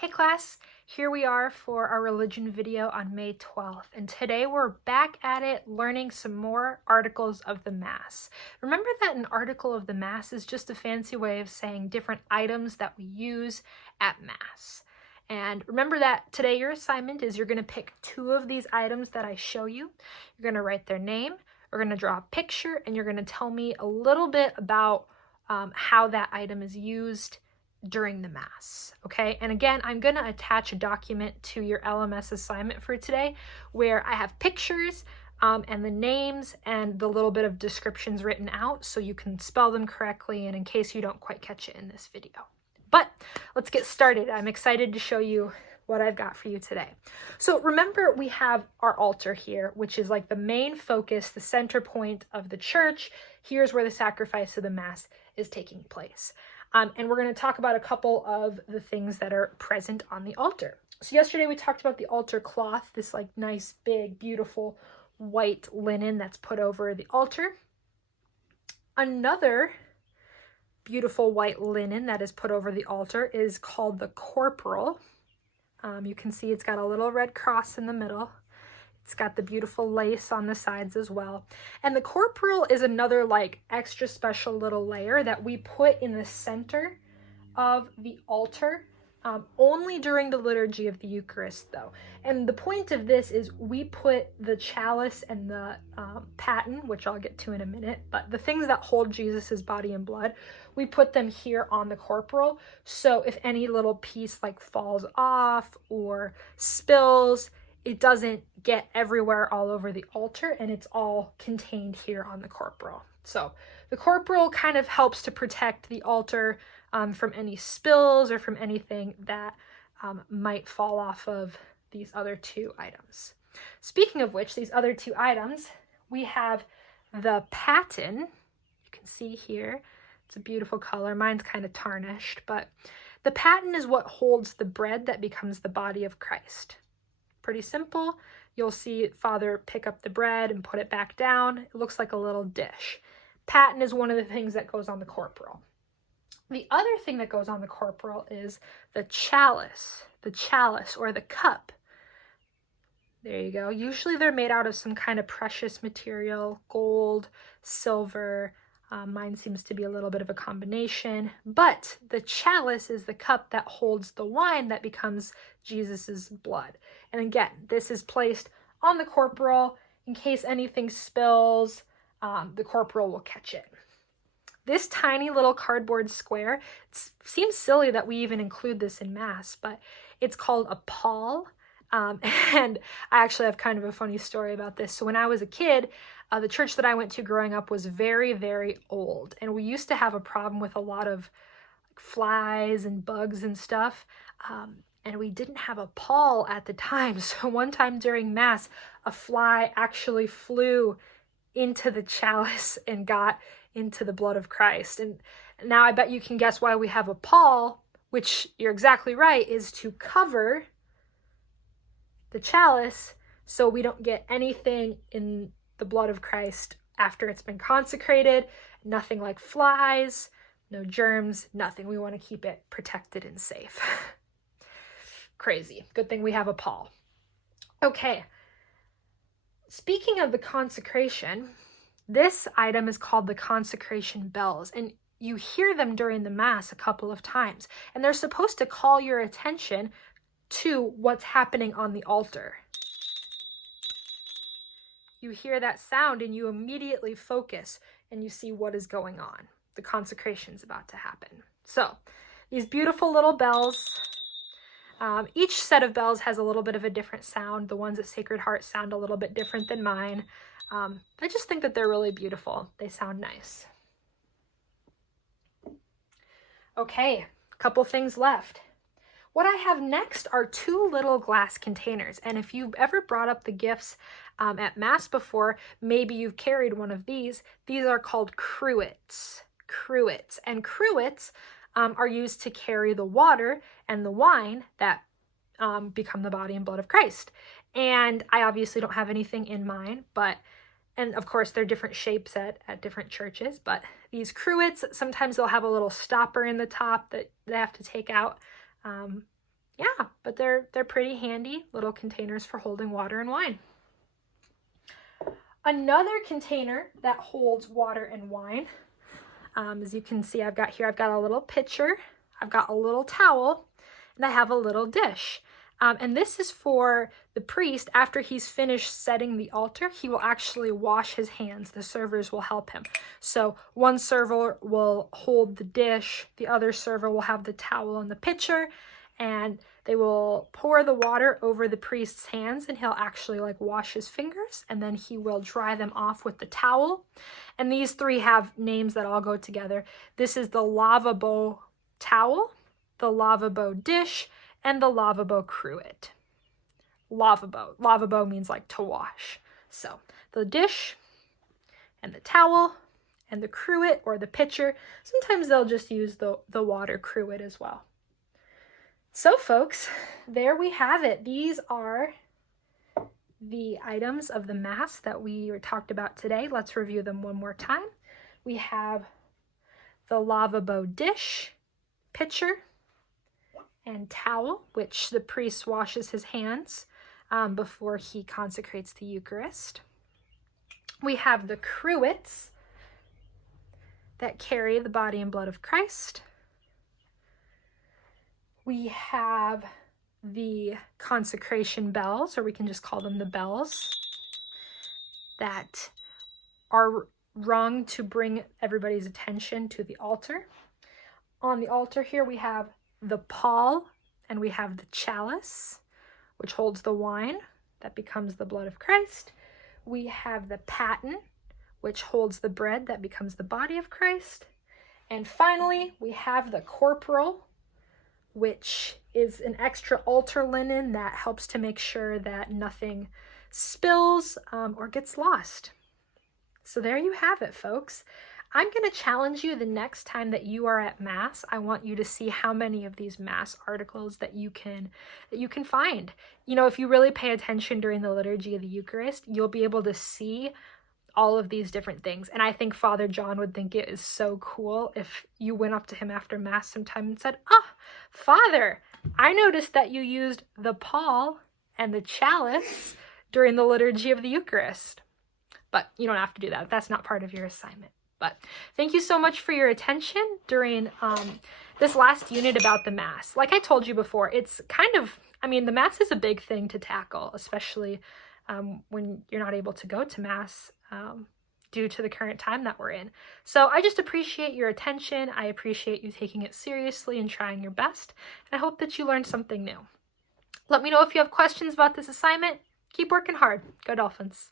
Hey class, here we are for our religion video on May 12th, and today we're back at it learning some more articles of the Mass. Remember that an article of the Mass is just a fancy way of saying different items that we use at Mass. And remember that today your assignment is you're going to pick two of these items that I show you. You're going to write their name, we're going to draw a picture, and you're going to tell me a little bit about how that item is used during the Mass, okay? And again, I'm going to attach a document to your LMS assignment for today where I have pictures and the names and the little bit of descriptions written out so you can spell them correctly and in case you don't quite catch it in this video. But let's get started. I'm excited to show you what I've got for you today. So remember, we have our altar here, which is like the main focus, the center point of the church. Here's where the sacrifice of the Mass is taking place. And we're going to talk about a couple of the things that are present on the altar. So yesterday we talked about the altar cloth, this like nice, big, beautiful white linen that's put over the altar. Another beautiful white linen that is put over the altar is called the corporal. You can see it's got a little red cross in the middle. It's got the beautiful lace on the sides as well. And the corporal is another like extra special little layer that we put in the center of the altar, only during the liturgy of the Eucharist though. And the point of this is we put the chalice and the paten, which I'll get to in a minute, but the things that hold Jesus's body and blood, we put them here on the corporal. So if any little piece like falls off or spills, it doesn't get everywhere all over the altar and it's all contained here on the corporal. So the corporal kind of helps to protect the altar from any spills or from anything that might fall off of these other two items. Speaking of which, these other two items, we have the paten. You can see here, it's a beautiful color. Mine's kind of tarnished, but the paten is what holds the bread that becomes the body of Christ. Pretty simple. You'll see Father pick up the bread and put it back down. It looks like a little dish. Paten is one of the things that goes on the corporal. The other thing that goes on the corporal is the chalice or the cup. There you go. Usually they're made out of some kind of precious material, gold, silver. Mine seems to be a little bit of a combination, but the chalice is the cup that holds the wine that becomes Jesus's blood. And again, this is placed on the corporal in case anything spills, the corporal will catch it. This tiny little cardboard square, it seems silly that we even include this in Mass, but it's called a pall. And I actually have kind of a funny story about this. So when I was a kid, the church that I went to growing up was very, very old. And we used to have a problem with a lot of flies and bugs and stuff. And we didn't have a pall at the time. So one time during Mass, a fly actually flew into the chalice and got into the blood of Christ. And now I bet you can guess why we have a pall, which you're exactly right, is to cover the chalice so we don't get anything in the blood of Christ after it's been consecrated. Nothing like flies, no germs, nothing. We want to keep it protected and safe. Crazy. Good thing we have a pall. Okay. Speaking of the consecration, this item is called the consecration bells, and you hear them during the Mass a couple of times, and they're supposed to call your attention to what's happening on the altar. You hear that sound and you immediately focus and you see what is going on. The consecration's about to happen. So these beautiful little bells, each set of bells has a little bit of a different sound. The ones at Sacred Heart sound a little bit different than mine. I just think that they're really beautiful. They sound nice. Okay, a couple things left. What I have next are two little glass containers, and if you've ever brought up the gifts at Mass before, maybe you've carried one of these. These are called cruets. And cruets are used to carry the water and the wine that become the body and blood of Christ. And I obviously don't have anything in mine, and of course they're different shapes at different churches, but these cruets, sometimes they'll have a little stopper in the top that they have to take out. Yeah, but they're pretty handy little containers for holding water and wine. Another container that holds water and wine, as you can see, I've got a little pitcher, I've got a little towel, and I have a little dish. And this is for the priest. After he's finished setting the altar, he will actually wash his hands. The servers will help him. So one server will hold the dish, the other server will have the towel and the pitcher, and they will pour the water over the priest's hands, and he'll actually like wash his fingers, and then he will dry them off with the towel. And these three have names that all go together. This is the lavabo towel, the lavabo dish, and the lavabo cruet. Lavabo means like to wash. So the dish and the towel and the cruet or the pitcher, sometimes they'll just use the water cruet as well. So folks, there we have it. These are the items of the Mass that we talked about today. Let's review them one more time. We have the lavabo dish, pitcher, and towel, which the priest washes his hands before he consecrates the Eucharist. We have the cruets that carry the body and blood of Christ. We have the consecration bells, or we can just call them the bells, that are rung to bring everybody's attention to the altar. On the altar here we have the pall, and we have the chalice, which holds the wine that becomes the blood of Christ. We have the paten, which holds the bread that becomes the body of Christ. And finally, we have the corporal, which is an extra altar linen that helps to make sure that nothing spills or gets lost. So there you have it, folks. I'm going to challenge you the next time that you are at Mass. I want you to see how many of these Mass articles that you can find. You know, if you really pay attention during the liturgy of the Eucharist, you'll be able to see all of these different things. And I think Father John would think it is so cool if you went up to him after Mass sometime and said, Father, I noticed that you used the pall and the chalice during the liturgy of the Eucharist. But you don't have to do that. That's not part of your assignment. But thank you so much for your attention during this last unit about the Mass. Like I told you before, it's kind of, the Mass is a big thing to tackle, especially when you're not able to go to Mass due to the current time that we're in. So I just appreciate your attention. I appreciate you taking it seriously and trying your best. And I hope that you learned something new. Let me know if you have questions about this assignment. Keep working hard. Go Dolphins.